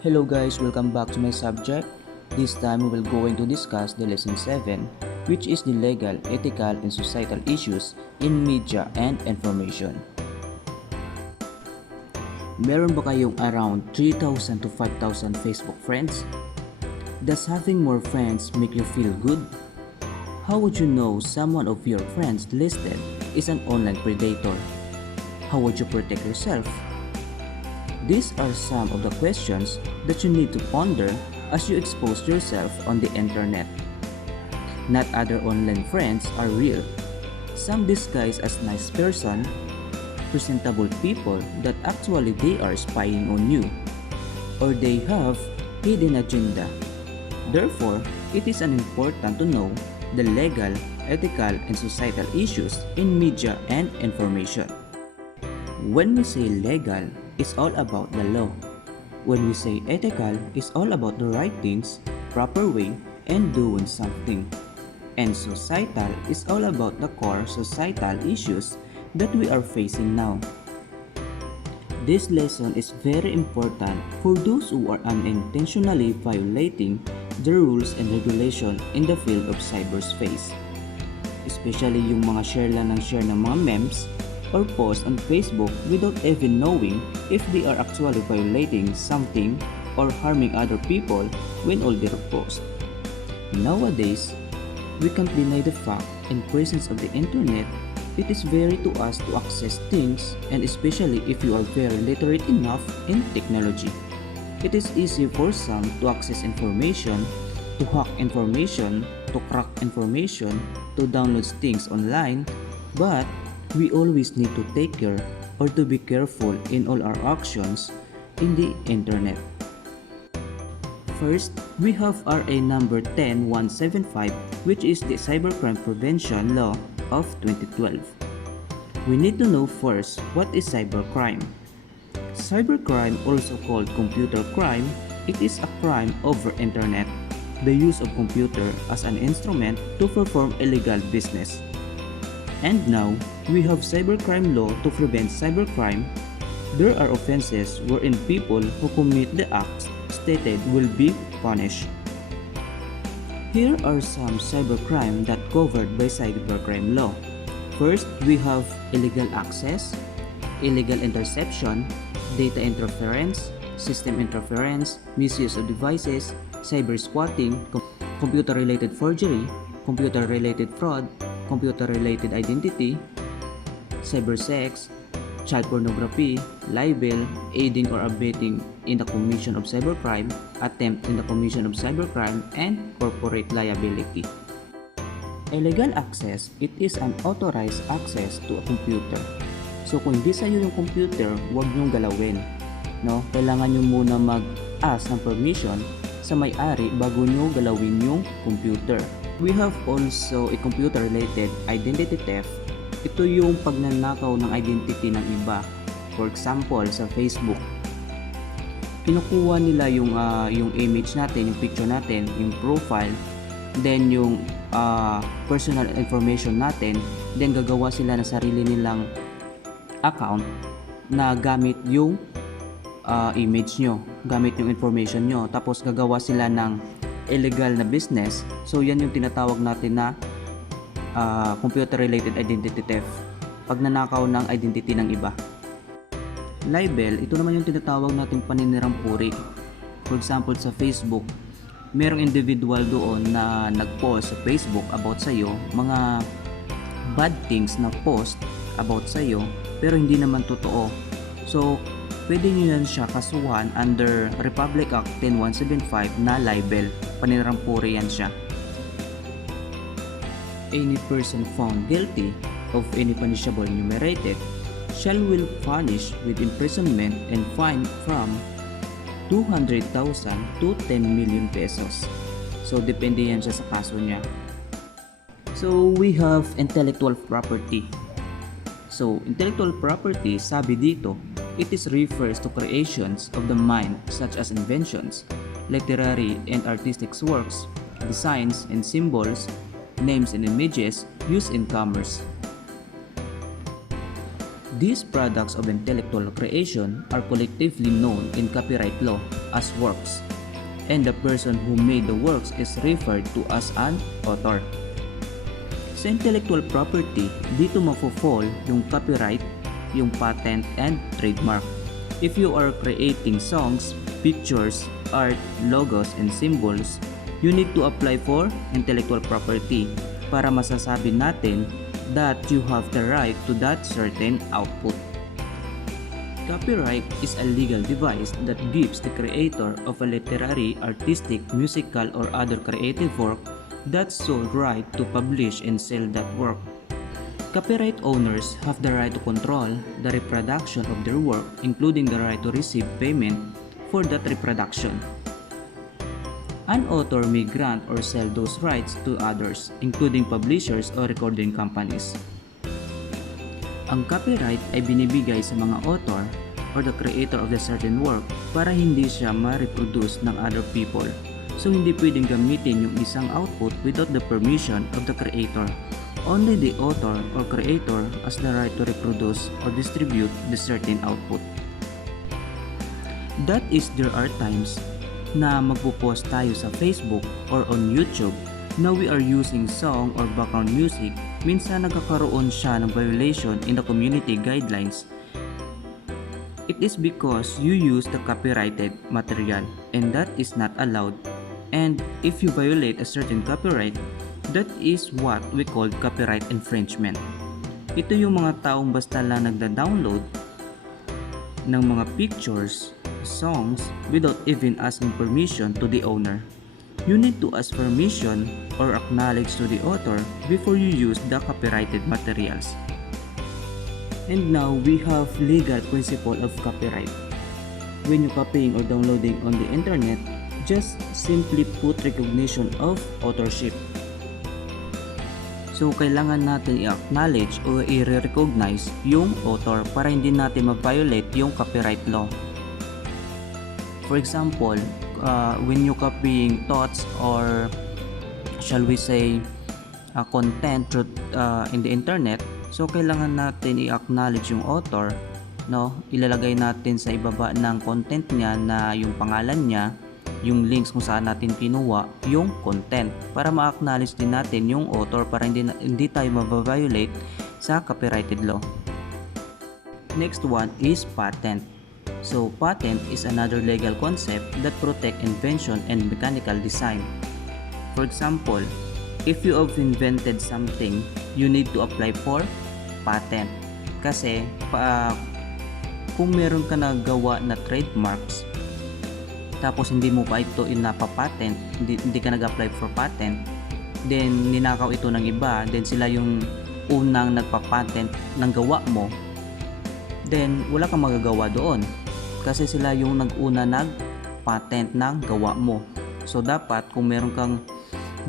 Hello guys, welcome back to my subject. This time we will going to discuss the lesson 7, which is the legal, ethical, and societal issues in media and information. Meron ba kayong around 3,000 to 5,000 Facebook friends? Does having more friends make you feel good? How would you know someone of your friends listed is an online predator? How would you protect yourself? These are some of the questions that you need to ponder as you expose yourself on the internet. Not other online friends are real. Some disguise as nice person, presentable people that actually they are spying on you, or they have hidden agenda. Therefore, it is important to know the legal, ethical, and societal issues in media and information. When we say legal, it's all about the law. When we say ethical, it's all about the right things, proper way, and doing something. And societal is all about the core societal issues that we are facing now. This lesson is very important for those who are unintentionally violating the rules and regulation in the field of cyberspace. Especially yung mga share ng mga memes or post on Facebook without even knowing if they are actually violating something or harming other people when all their posts. Nowadays, we can't deny the fact in presence of the internet, it is very to us to access things, and especially if you are very literate enough in technology. It is easy for some to access information, to hack information, to crack information, to download things online, but we always need to take care or to be careful in all our actions in the internet. First, we have RA number 10175, which is the Cybercrime Prevention Law of 2012. We need to know first what is cybercrime. Cybercrime, also called computer crime, it is a crime over internet, the use of computer as an instrument to perform illegal business. And now, we have cybercrime law to prevent cybercrime. There are offenses wherein people who commit the acts stated will be punished. Here are some cybercrime that covered by cybercrime law. First, we have illegal access, illegal interception, data interference, system interference, misuse of devices, cyber squatting, computer-related forgery, computer-related fraud, computer-related identity, cybersex, child pornography, libel, aiding or abetting in the commission of cybercrime, attempt in the commission of cybercrime, and corporate liability. Illegal access, it is an authorized access to a computer. So kung hindi sa'yo yung computer, huwag nyong galawin. No? Kailangan nyo muna mag-ask ng permission sa may-ari bago nyo galawin yung computer. We have also a computer-related identity theft. Ito yung pagnanakaw ng identity ng iba. For example, sa Facebook. Kinukuha nila yung image natin, yung picture natin, yung profile, then yung personal information natin, then gagawa sila ng sarili nilang account na gamit yung image nyo, gamit yung information nyo. Tapos gagawa sila ng illegal na business. So yan yung tinatawag natin na computer-related identity theft. Pagnanakaw ng identity ng iba. Libel, ito naman yung tinatawag nating paninirang puri. For example, sa Facebook, merong individual doon na nag-post sa Facebook about sa'yo, mga bad things na post about sa'yo, pero hindi naman totoo. So, pwede nyo yan siya kasuhan under Republic Act 10175 na libel. Paninirang puri yan siya. Any person found guilty of any punishable enumerated shall will punish with imprisonment and fine from 200,000 to 10 million pesos. So, depende yan siya sa kaso niya. So, we have intellectual property. So, intellectual property, sabi dito, it is refers to creations of the mind such as inventions, literary and artistic works, designs and symbols, names and images used in commerce. These products of intellectual creation are collectively known in copyright law as works, and the person who made the works is referred to as an author. Sa intellectual property, dito mafo-fall yung copyright, yung patent, and trademark. If you are creating songs, pictures, art, logos, and symbols, you need to apply for intellectual property para masasabi natin that you have the right to that certain output. Copyright is a legal device that gives the creator of a literary, artistic, musical, or other creative work that sole right to publish and sell that work. Copyright owners have the right to control the reproduction of their work, including the right to receive payment for that reproduction. An author may grant or sell those rights to others, including publishers or recording companies. Ang copyright ay binibigay sa mga author or the creator of the certain work para hindi siya ma-reproduce ng other people. So hindi pwedeng gamitin yung isang output without the permission of the creator. Only the author or creator has the right to reproduce or distribute the certain output. That is, there are times na magpo-post tayo sa Facebook or on YouTube na we are using song or background music, minsan nagkakaroon siya ng violation in the community guidelines. It is because you use the copyrighted material and that is not allowed. And if you violate a certain copyright, that is what we call copyright infringement. Ito yung mga taong basta lang nagda-download ng mga pictures, songs, without even asking permission to the owner. You need to ask permission or acknowledge to the author before you use the copyrighted materials. And now we have legal principle of copyright. When you're copying or downloading on the internet, just simply put recognition of authorship. So kailangan natin i-acknowledge o i-recognize yung author para hindi natin ma-violate yung copyright law. For example, when you copying thoughts or shall we say content in the internet, so kailangan natin i-acknowledge yung author, no? Ilalagay natin sa ibaba ng content niya na yung pangalan niya, yung links kung saan natin kinuha yung content para ma-acknowledge din natin yung author para hindi tayo ma-violate sa copyrighted law. Next one is patent. So patent is another legal concept that protect invention and mechanical design. For example, if you have invented something, you need to apply for patent. Kasi kung meron ka na gawa na trademarks tapos hindi mo pa ito inapa-patent, hindi ka nag-apply for patent, then ninakaw ito ng iba, then sila yung unang nagpa-patent ng gawa mo, then wala kang magagawa doon kasi sila yung nag-una nag-patent ng gawa mo. So dapat kung meron kang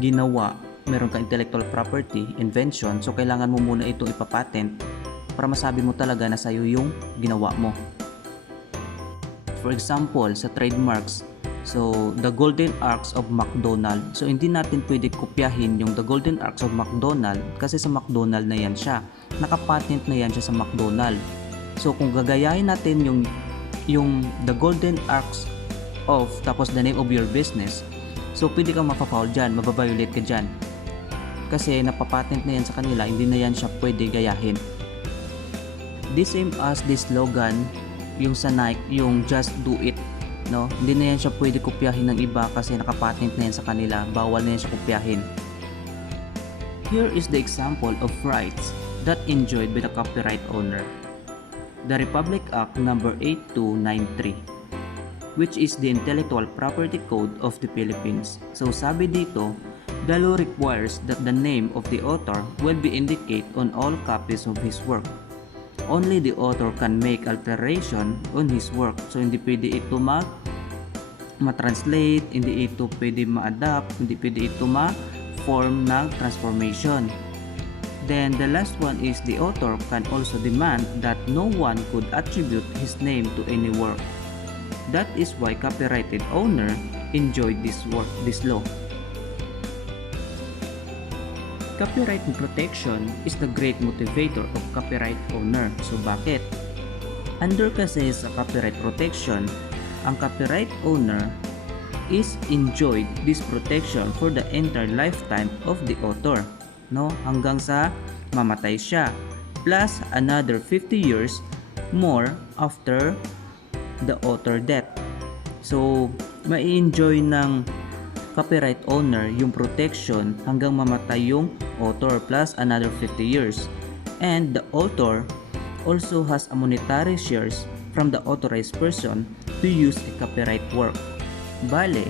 ginawa, meron kang intellectual property, invention, so kailangan mo muna ito ipa-patent para masabi mo talaga na sa'yo yung ginawa mo. For example, sa trademarks, so the golden arcs of McDonald. So hindi natin pwede kopyahin yung the golden arcs of McDonald kasi sa McDonald na yan siya. Nakapatent na yan siya sa McDonald. So kung gagayahin natin yung the golden arcs of tapos the name of your business, so pwede kang mapapaul dyan, mababiolate ka dyan. Kasi napapatent na yan sa kanila, hindi na yan siya pwede gayahin. The same as the slogan, yung sa Nike, yung just do it, no? Hindi na yan siya pwede kopyahin ng iba kasi nakapatent na yan sa kanila, bawal na yan siya kopyahin. Here is the example of rights that enjoyed by the copyright owner. The Republic Act number 8293, which is the Intellectual Property Code of the Philippines. So sabi dito, the law requires that the name of the author will be indicated on all copies of his work. Only the author can make alteration on his work. So hindi pwede ito ma-translate, hindi ito pwede ma-adapt, hindi pwede ito ma-form ng transformation. Then the last one is the author can also demand that no one could attribute his name to any work. That is why copyrighted owner enjoyed this law. Copyright protection is the great motivator of copyright owner. So bakit? Under kasi sa copyright protection, ang copyright owner is enjoyed this protection for the entire lifetime of the author, no? Hanggang sa mamatay siya, plus another 50 years more after the author death. So, mai-enjoy ng copyright owner yung protection hanggang mamatay yung author plus another 50 years. And the author also has a monetary shares from the authorized person to use a copyright work. Bale,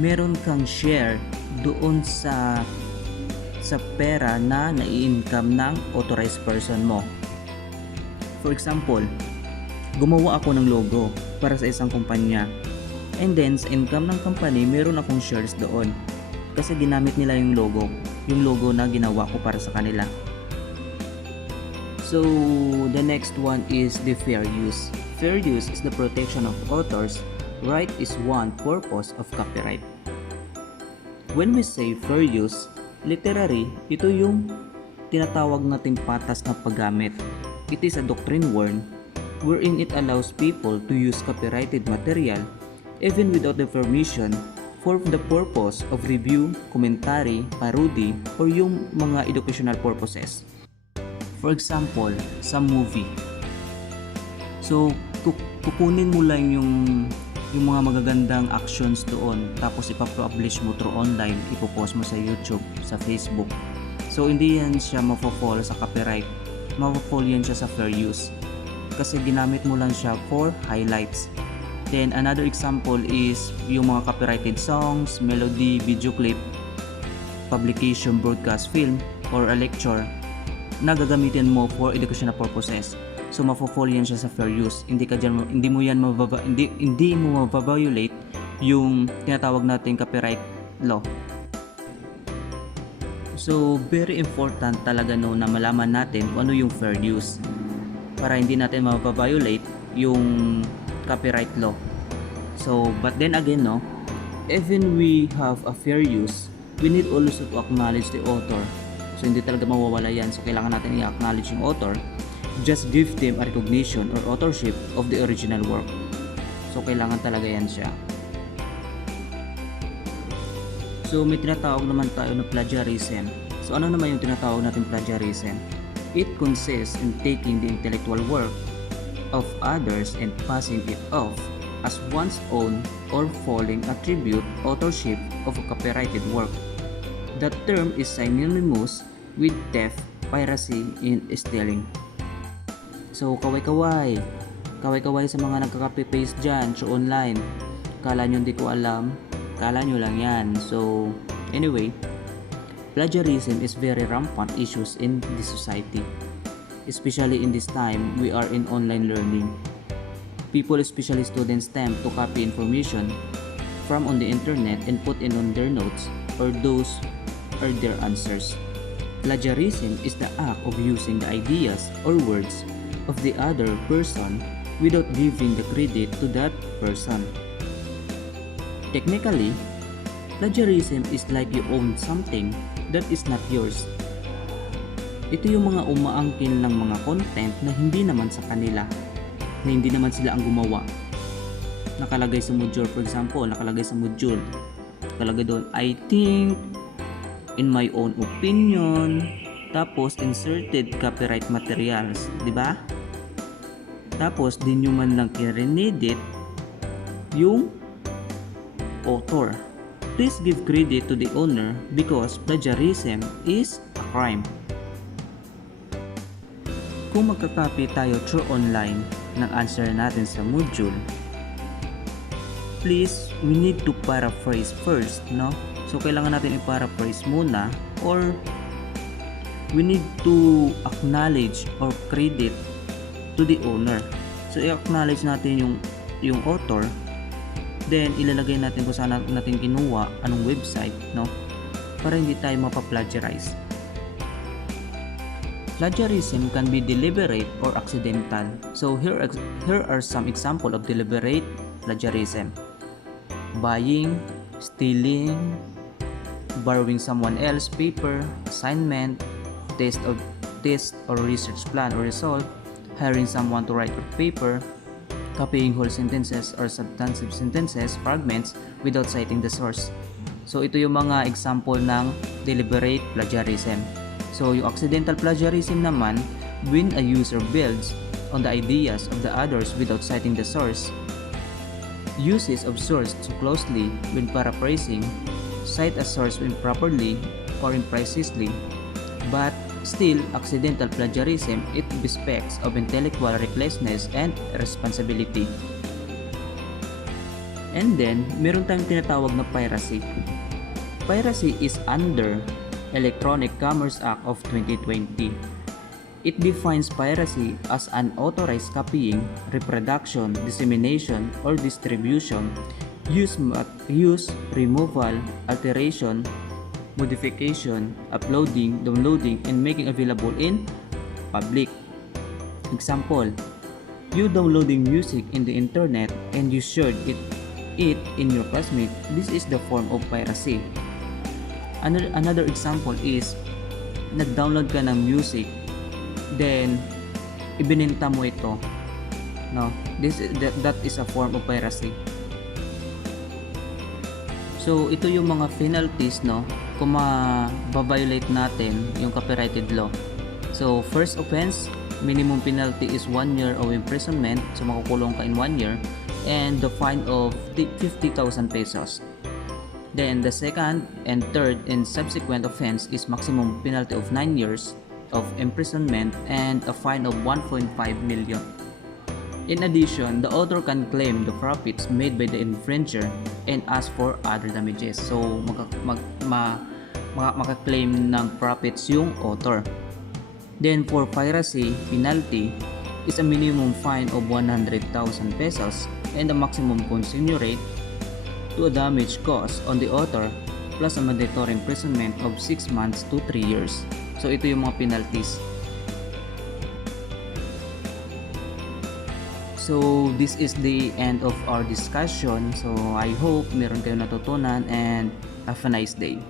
meron kang share doon sa pera na nai-income ng authorized person mo. For example, gumawa ako ng logo para sa isang kumpanya. And then, sa income ng company, meron akong shares doon. Kasi ginamit nila yung logo na ginawa ko para sa kanila. So, the next one is the fair use. Fair use is the protection of authors. Right is one purpose of copyright. When we say fair use, literally, ito yung tinatawag nating patas na paggamit. It is a doctrine wherein it allows people to use copyrighted material even without the permission for the purpose of review, commentary, parody, or yung mga educational purposes. For example, sa movie. So, kukunin mo lang yung mga magagandang actions doon, tapos ipa-publish mo through online, ipopost mo sa YouTube, sa Facebook. So hindi yan siya mafo-fall sa copyright, mafo-fall yan siya sa fair use kasi ginamit mo lang siya for highlights. Then another example is yung mga copyrighted songs, melody, video clip, publication, broadcast, film, or a lecture na gagamitin mo for educational purposes. So mafo-fall yan siya sa fair use. Hindi mo mababiolate yung tinatawag nating copyright law. So very important talaga na malaman natin kung ano yung fair use para hindi natin mababiolate yung copyright law. So but then again, even we have a fair use, we need also to acknowledge the author. So hindi talaga mawawala yan. So kailangan natin i-acknowledge yung author. Just give them a recognition or authorship of the original work. So kailangan talaga yan siya. So may tinatawag naman tayo na plagiarism. So ano naman yung tinatawag natin plagiarism? It consists in taking the intellectual work of others and passing it off as one's own or falling attribute authorship of a copyrighted work. The term is synonymous with theft, piracy, and stealing. So kaway-kaway sa mga nagka-copy-paste dyan sa online. Kala nyo hindi ko alam, kala nyo lang yan. So anyway, plagiarism is very rampant issues in this society. Especially in this time, we are in online learning. People, especially students, tend to copy information from on the internet and put in on their notes or those are their answers. Plagiarism is the act of using the ideas or words of the other person without giving the credit to that person. Technically, plagiarism is like you own something that is not yours. Ito yung mga umaangkin ng mga content na hindi naman sa kanila, na hindi naman sila ang gumawa. Nakalagay sa module, for example, nakalagay doon, I think, in my own opinion, tapos inserted copyright materials, di ba? Tapos din nyo man lang i-renedit yung author. Please give credit to the owner because plagiarism is a crime. Kung magka-copy tayo through online ng answer natin sa module, please, we need to paraphrase first, no? So kailangan natin i-paraphrase muna or we need to acknowledge or credit to the owner. So i-acknowledge natin yung author, then ilalagay natin kung saan natin kinuha, anong website, no? Para hindi tayo mapa-plagiarize. Plagiarism can be deliberate or accidental. So here are some example of deliberate plagiarism. Buying, stealing, borrowing someone else's paper, assignment, test or research plan or result, hiring someone to write a paper, copying whole sentences or substantive sentences, fragments, without citing the source. So ito yung mga example ng deliberate plagiarism. So yung accidental plagiarism naman, when a user builds on the ideas of the others without citing the source, uses of source too closely when paraphrasing, cite a source improperly or imprecisely, but still accidental plagiarism, it bespeaks of intellectual recklessness and responsibility. And then, meron tayong tinatawag na piracy. Piracy is under Electronic Commerce Act of 2020. It defines piracy as unauthorized copying, reproduction, dissemination, or distribution, use, removal, alteration, modification, uploading, downloading, and making available in public. Example, you downloading music in the internet and you shared it in your classmate. This is the form of piracy. Another example is, nag-download ka ng music, then ibinenta mo ito. No, that is a form of piracy. So ito yung mga penalties, no, kung ma-violate natin yung copyrighted law. So first offense, minimum penalty is 1 year of imprisonment, so makukulong ka in 1 year, and the fine of 50,000 pesos. Then the second and third and subsequent offense is maximum penalty of 9 years of imprisonment and a fine of 1.5 million. In addition, the author can claim the profits made by the infringer and ask for other damages. So maka-claim ng profits yung author. Then for piracy, penalty is a minimum fine of 100,000 pesos and a maximum consignment to a damage caused on the author plus a mandatory imprisonment of 6 months to 3 years. So ito yung mga penalties. So this is the end of our discussion. So I hope meron kayong natutunan and have a nice day.